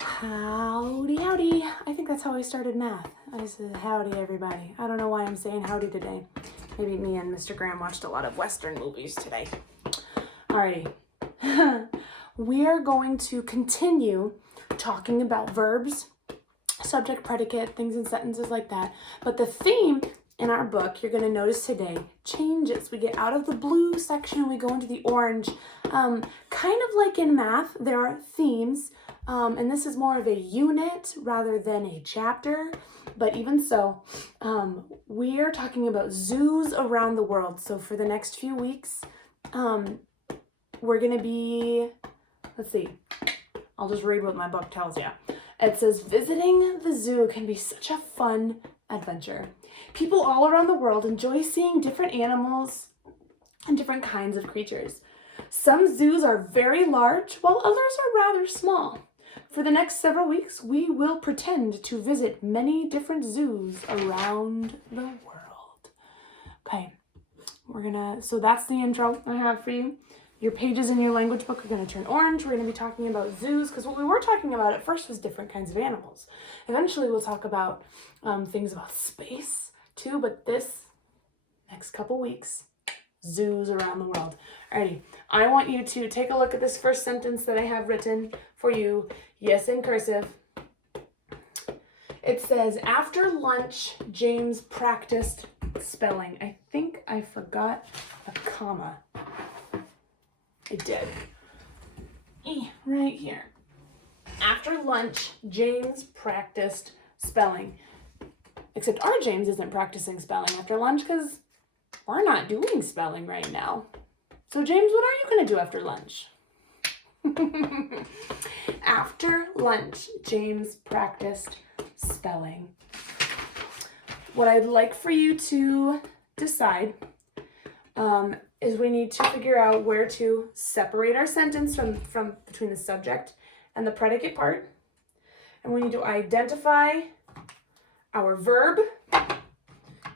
Howdy, howdy. I think that's how I started math. I said, howdy, everybody. I don't know why I'm saying howdy today. Maybe me and Mr. Graham watched a lot of Western movies today. Alrighty. We are going to continue talking about verbs, subject, predicate, things in sentences like that. But the theme in our book, you're going to notice today, changes. We get out of the blue section, we go into the orange. Kind of like in math, there are themes. And this is more of a unit rather than a chapter, but even so, we are talking about zoos around the world. So for the next few weeks, we're going to be, let's see, I'll just read what my book tells you. It says, visiting the zoo can be such a fun adventure. People all around the world enjoy seeing different animals and different kinds of creatures. Some zoos are very large, while others are rather small. For the next several weeks, we will pretend to visit many different zoos around the world. Okay, so that's the intro I have for you. Your pages in your language book are going to turn orange. We're going to be talking about zoos, because what we were talking about at first was different kinds of animals. Eventually, we'll talk about things about space too, but this next couple weeks, zoos around the world. Alrighty, I want you to take a look at this first sentence that I have written for you. Yes, in cursive. It says, after lunch, James practiced spelling. I think I forgot a comma. I did. Right here. After lunch, James practiced spelling. Except our James isn't practicing spelling after lunch because we're not doing spelling right now. So James, what are you going to do after lunch? After lunch, James practiced spelling. What I'd like for you to decide is we need to figure out where to separate our sentence from between the subject and the predicate part. And we need to identify our verb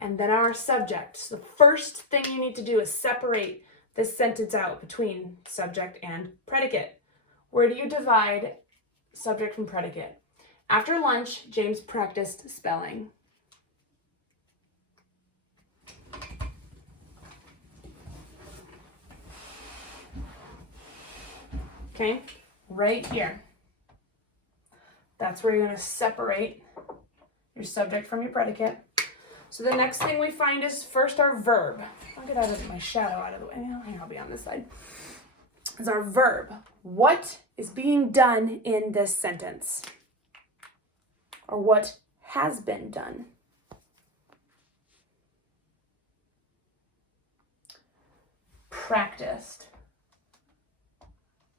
and then our subject. So the first thing you need to do is separate this sentence out between subject and predicate. Where do you divide subject from predicate? After lunch, James practiced spelling. Okay, right here. That's where you're going to separate your subject from your predicate. So the next thing we find is first our verb. I'll get my shadow out of the way. I'll be on this side. Is our verb. What is being done in this sentence? Or what has been done? Practiced.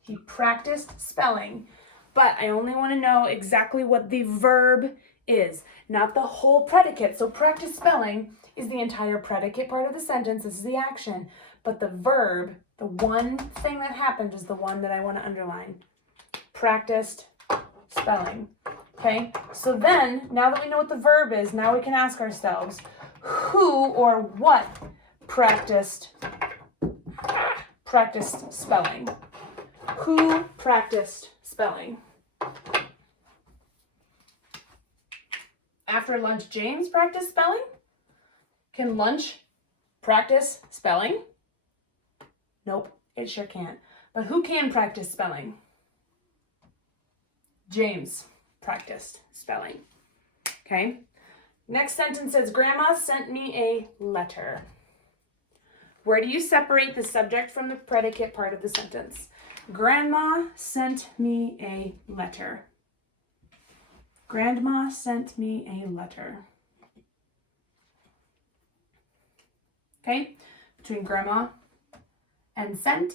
He practiced spelling, but I only want to know exactly what the verb is, not the whole predicate. So practice spelling is the entire predicate part of the sentence. This is the action. But the verb, the one thing that happened, is the one that I want to underline. Practiced spelling. Okay? So then, now that we know what the verb is, now we can ask ourselves, who or what practiced spelling? Who practiced spelling? After lunch, James practiced spelling? Can lunch practice spelling? Nope, it sure can't. But who can practice spelling? James practiced spelling. Okay. Next sentence says, Grandma sent me a letter. Where do you separate the subject from the predicate part of the sentence? Grandma sent me a letter. Grandma sent me a letter. Okay, between grandma and sent.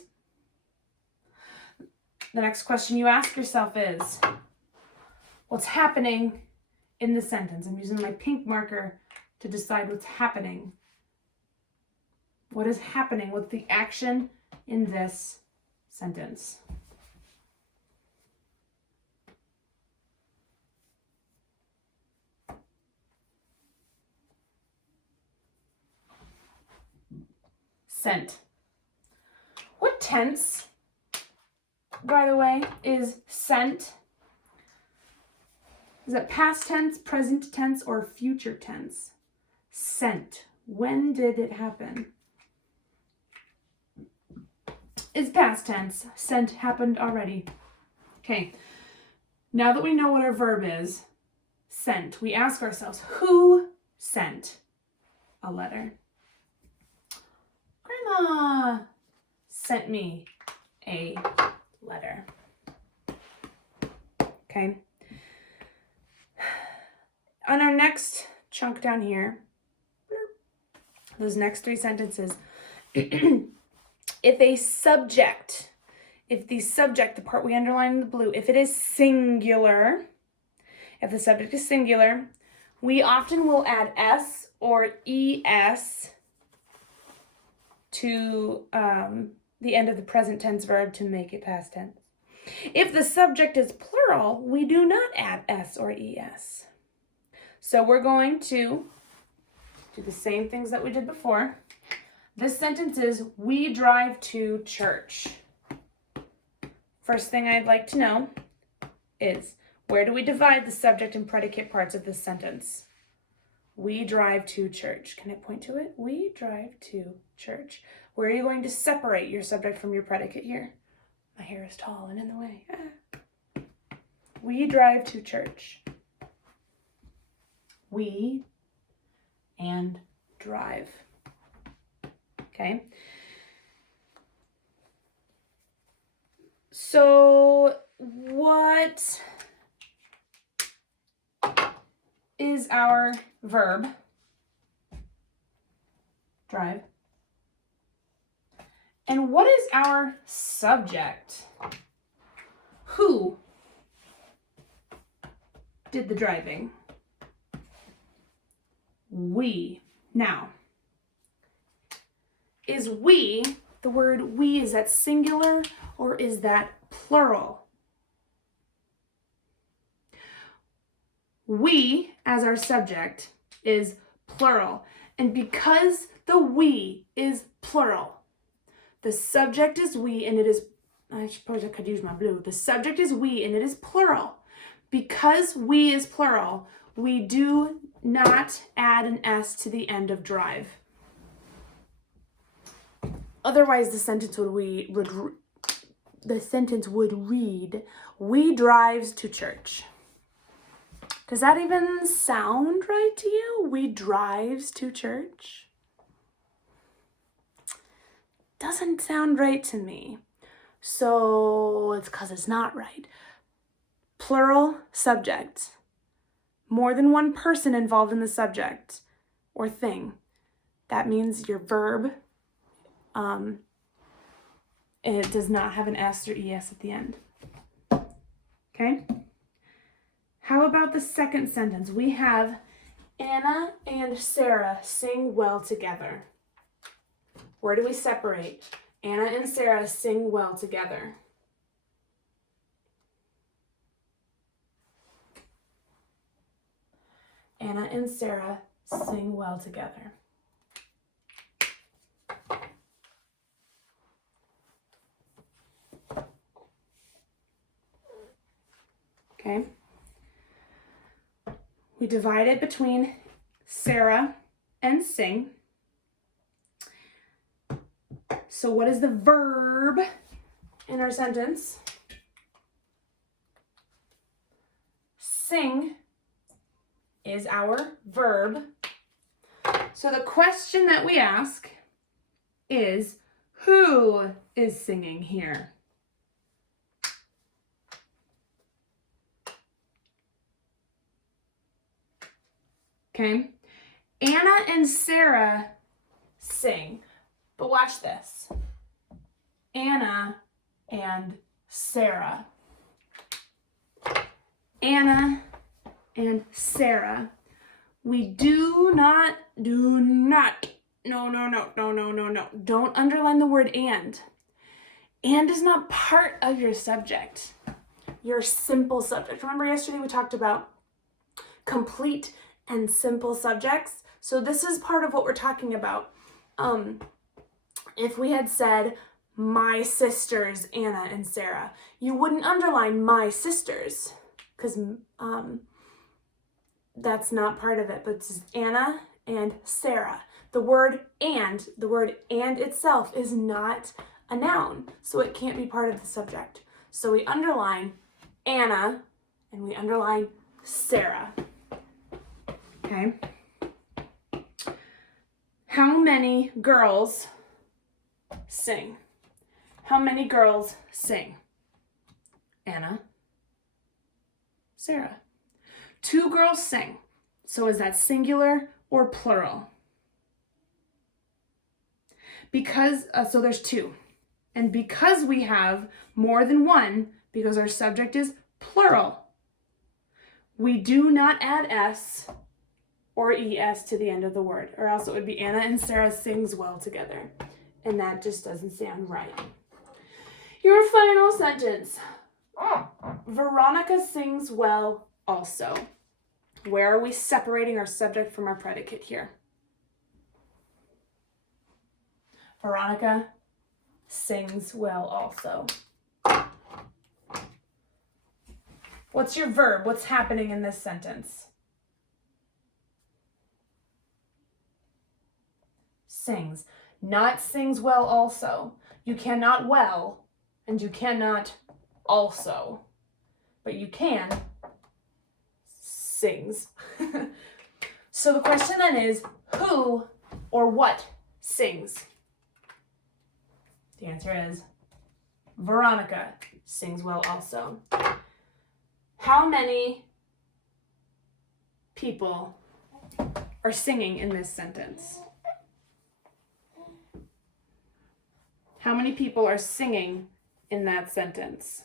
The next question you ask yourself is, what's happening in the sentence? I'm using my pink marker to decide what's happening. What is happening? What's the action in this sentence? Sent. What tense, by the way, is sent? Is it past tense, present tense, or future tense? Sent. When did it happen? It's past tense. Sent happened already. Okay. Now that we know what our verb is, sent, we ask ourselves, who sent a letter? Grandma sent me a letter. Okay. On our next chunk down here, those next three sentences, if the subject, the part we underline in the blue, if it is singular, if the subject is singular, we often will add s or es to the end of the present tense verb to make it past tense. If the subject is plural, we do not add s or es. So we're going to do the same things that we did before. This sentence is, we drive to church. First thing I'd like to know is, where do we divide the subject and predicate parts of this sentence? We drive to church. Can I point to it? We drive to church. Where are you going to separate your subject from your predicate here? My hair is tall and in the way. We drive to church. We and drive. Okay. So what is our verb? Drive. And what is our subject? Who did the driving? We. Now, is we, the word we, is that singular or is that plural? We, as our subject, is plural. And because the we is plural, the subject is we and it is, I suppose I could use my blue. The subject is we and it is plural. Because we is plural, we do not add an s to the end of drive. Otherwise, the sentence would read, we drives to church. Does that even sound right to you? We drives to church? Doesn't sound right to me. So it's because it's not right. Plural subject. More than one person involved in the subject or thing. That means your verb, it does not have an s or es at the end. Okay? How about the second sentence? We have Anna and Sarah sing well together. Where do we separate? Anna and Sarah sing well together. Anna and Sarah sing well together. Okay. We divide it between Sarah and sing. So what is the verb in our sentence? Sing is our verb. So the question that we ask is, who is singing here? Okay, Anna and Sarah sing, but watch this. Anna and Sarah. Anna and Sarah. We do not, no. Don't underline the word and. And is not part of your subject, your simple subject. Remember yesterday we talked about complete and simple subjects. So this is part of what we're talking about. If we had said, my sisters, Anna and Sarah, you wouldn't underline my sisters because that's not part of it, but it's Anna and Sarah. The word and itself is not a noun, so it can't be part of the subject. So we underline Anna and we underline Sarah. Okay. How many girls sing? How many girls sing? Anna, Sarah. 2 girls sing. So is that singular or plural? Because, so there's 2. And because we have more than one, because our subject is plural, we do not add S or ES to the end of the word, or else it would be Anna and Sarah sings well together. And that just doesn't sound right. Your final sentence. Veronica sings well also. Where are we separating our subject from our predicate here? Veronica sings well also. What's your verb? What's happening in this sentence? Sings. Not sings well also. You cannot well and you cannot also. But you can sings. So the question then is, who or what sings? The answer is Veronica sings well also. How many people are singing in this sentence? How many people are singing in that sentence?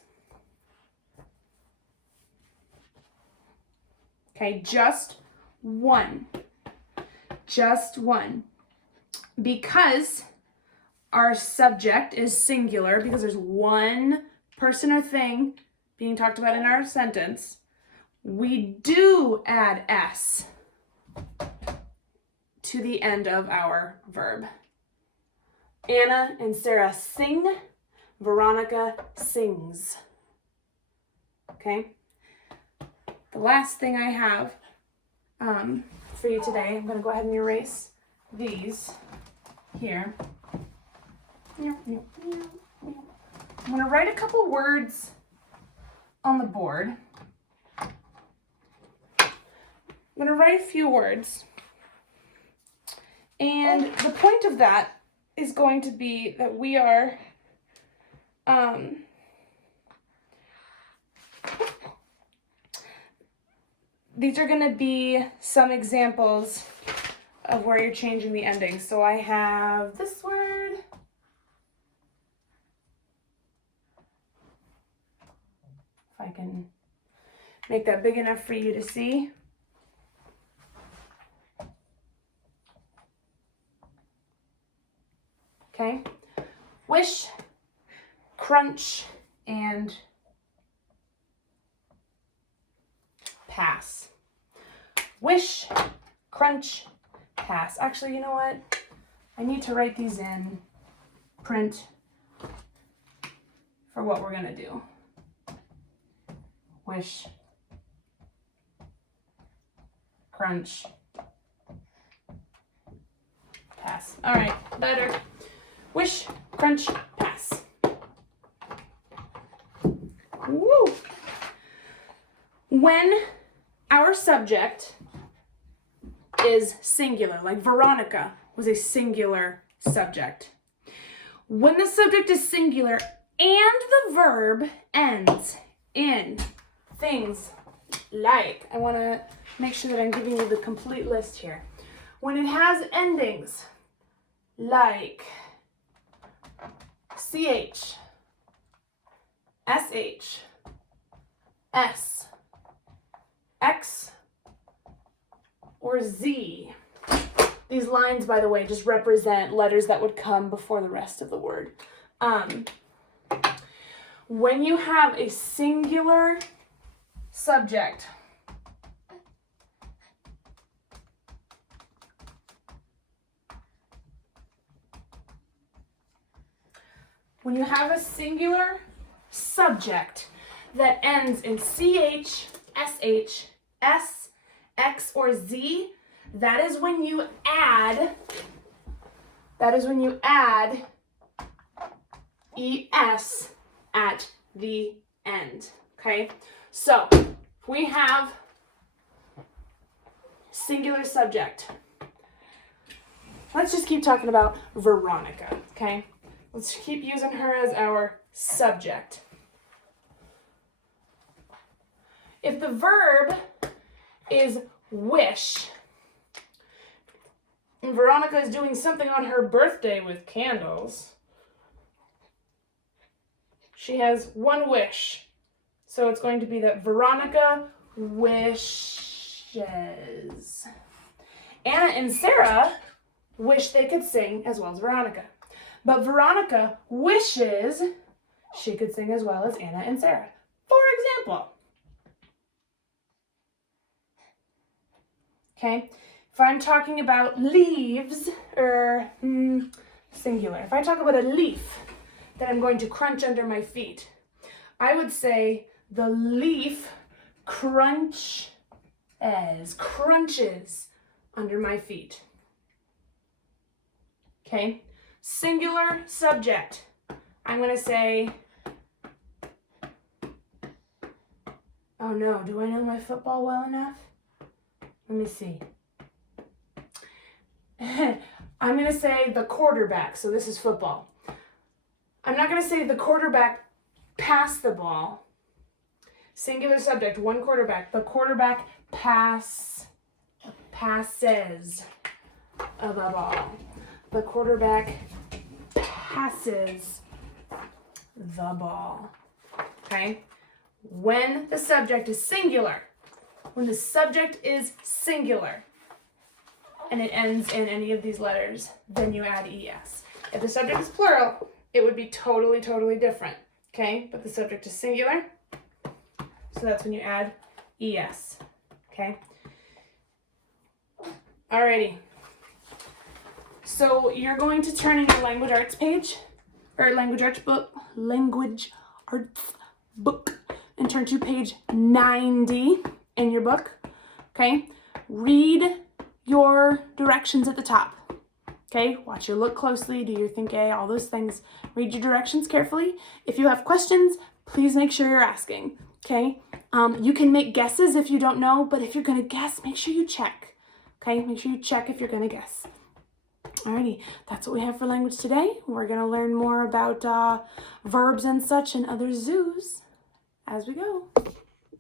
Okay, just one. Just one. Because our subject is singular, because there's one person or thing being talked about in our sentence, we do add S to the end of our verb. Anna and Sarah sing. Veronica sings. Okay? The last thing I have for you today, I'm going to go ahead and erase these here. I'm going to write a couple words on the board. I'm going to write a few words. And the point of that is going to be that we are these are going to be some examples of where you're changing the ending. So I have this word. If I can make that big enough for you to see. Okay. Wish, crunch, and pass. Wish, crunch, pass. Actually, you know what? I need to write these in print for what we're going to do. Wish, crunch, pass. All right, better. Wish, crunch, pass. Woo! When our subject is singular, like Veronica was a singular subject. When the subject is singular and the verb ends in things like, I want to make sure that I'm giving you the complete list here. When it has endings like CH, SH, S, X, or Z. These lines, by the way, just represent letters that would come before the rest of the word. When you have a singular subject, when you have a singular subject that ends in CH, SH, S, X or Z, that is when you add ES at the end, okay? So we have singular subject. Let's just keep talking about Veronica, okay? Let's keep using her as our subject. If the verb is wish, and Veronica is doing something on her birthday with candles, she has one wish. So it's going to be that Veronica wishes. Anna and Sarah wish they could sing as well as Veronica. But Veronica wishes she could sing as well as Anna and Sarah. For example. Okay, if I'm talking about leaves, or singular, if I talk about a leaf that I'm going to crunch under my feet, I would say the leaf crunches under my feet. Okay, singular subject. I'm going to say, oh no, do I know my football well enough? Let me see. I'm going to say the quarterback. So this is football. I'm not going to say the quarterback passed the ball. Singular subject, one quarterback. The quarterback passes the ball. The quarterback passes the ball. Okay? When the subject is singular, and it ends in any of these letters, then you add ES. If the subject is plural, it would be totally, totally different. Okay? But the subject is singular, so that's when you add ES. Okay? Alrighty. So you're going to turn in your language arts page, or language arts book, and turn to page 90 in your book. Okay? Read your directions at the top. Okay? Watch your look closely, do your think A, all those things. Read your directions carefully. If you have questions, please make sure you're asking. Okay? You can make guesses if you don't know, but if you're going to guess, make sure you check. Okay? Make sure you check if you're going to guess. Alrighty, that's what we have for language today. We're going to learn more about verbs and such and other zoos as we go.